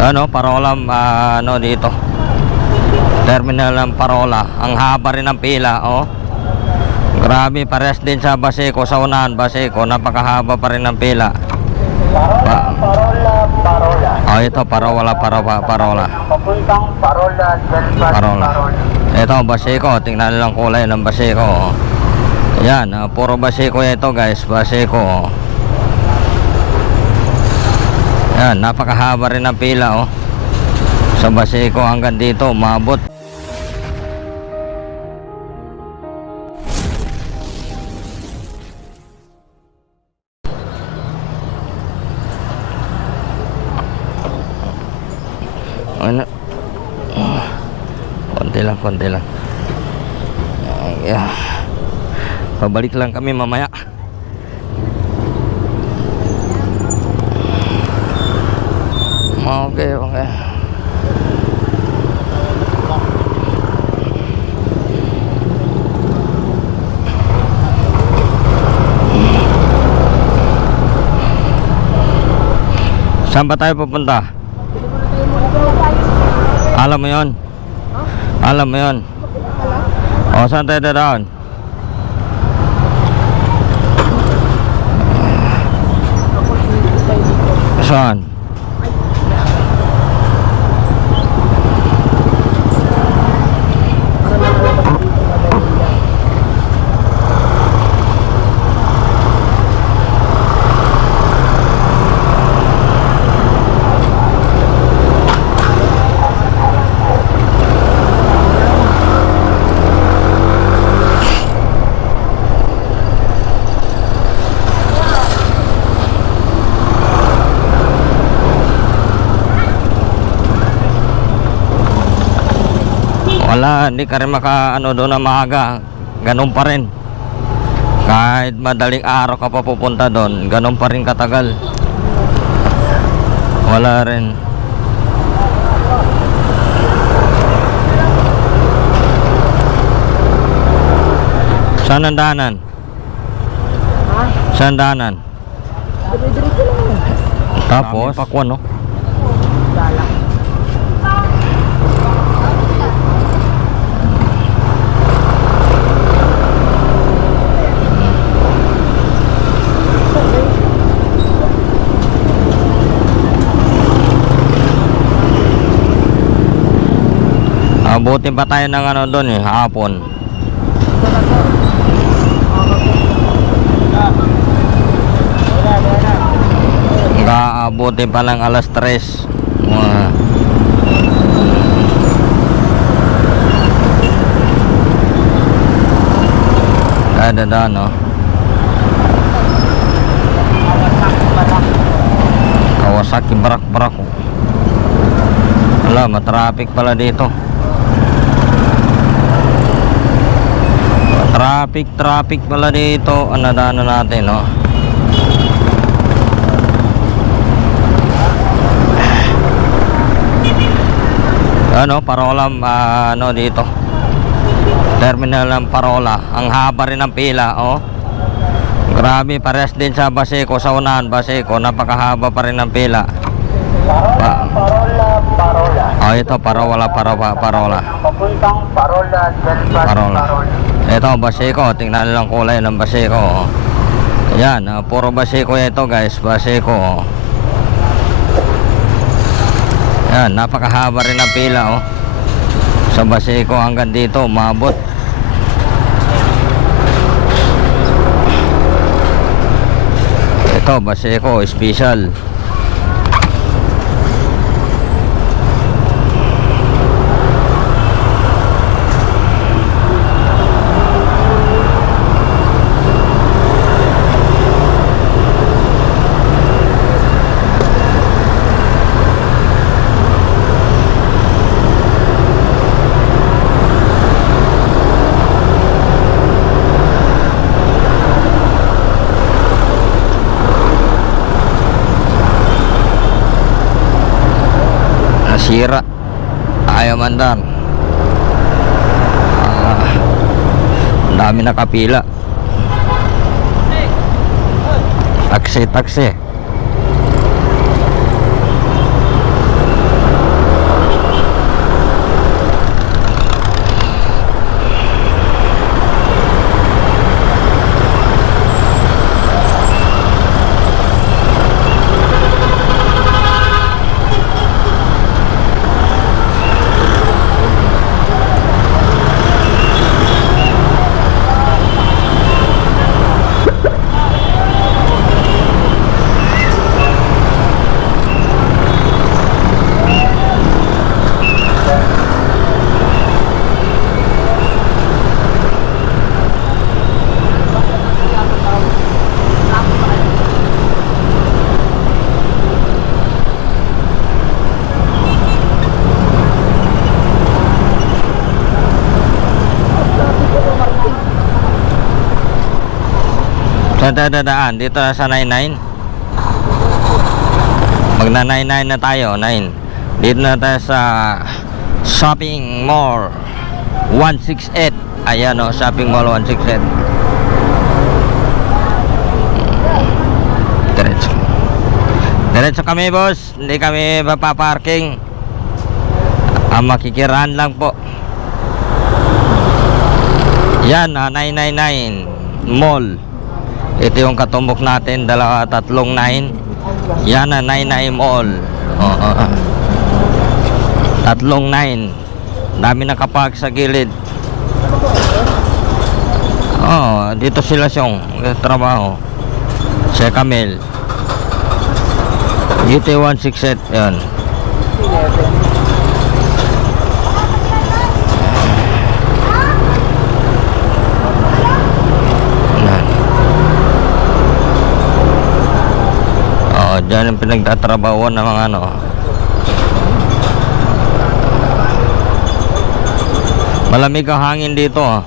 Ano, parola ah, ano dito. Terminal ng parola. Ang haba rin ng pila, oh. Grabe, pares din sa Baseco, sa unahan, Baseco. Napakahaba pa rin ng pila. Pa- Parola, parola. oh, ito, parola, parola, parola. Papuntang parola, Parola. Ito, Baseco. Tingnan nilang kulay ng Baseco. oh. Yan, ah, puro Baseco ito guys. Baseco. oh. Yan, napakahaba rin ng pila oh. Sa Baseco hanggang dito, umabot. Ano? Konti lang, konti lang. Ay, ah. Pabalik lang kami mamaya. Okay, okay. Saan ba tayo pupunta? Alam mo yon? Alam mo yon? O, saan tayo dadaan? Saan? Wala, hindi ka rin maka ano doon na maaga. Ganun pa rin. Kahit madaling araw ka pa pupunta doon, ganun pa rin katagal. Wala rin. Saan ang daanan? Ha? Saan daanan? Tapos, pakwan no? Abutin pa tayo ng ano doon eh, hapon. Kaabutin pa lang alas 3. Mga Kada da no. Kawasaki barak barak. Wala, matraffic pala dito. Traffic, traffic pala dito. Ano daanan natin, no? Ano, parola, ah, ano dito. Terminal ng parola. Ang haba rin ng pila, oh. Grabe, pares din sa Baseco, sa unahan, Baseco. Napakahaba pa rin ng pila. Pa- Parola, parola. oh, ito, parola, parola, parola. Papuntang parola, del Valle, Parola. Ito, Baseco. Tingnan nilang kulay ng Baseco. oh. Yan, ah, puro Baseco ito guys. Baseco. oh. Yan, napakahaba rin ng pila oh. Sa Baseco hanggang dito, umabot. Ito, Baseco, special. Ayaw mandar. Ah, dami nakapila. Taksi, taksi. Nadadaan dito na sa 99. Magna 99 na tayo, 9. Dito na tayo sa Shopping Mall 168. Ayan o, Shopping Mall 168. Diretso. Diretso kami boss, hindi kami papaparking. Ang makikiraan lang po. Yan, ah, 999 Mall. Ito yung katumbok natin, dalawa tatlong 9. Yan na 9 na all. Oo. Oh, oh. Tatlong 9. Dami nakapark sa gilid. Oh, dito sila siyong eh, trabaho. Siya Camille. UT168 'yon. Oh, dyan yung pinagtatrabahuan ng mga ano. Malamig ang hangin dito ah.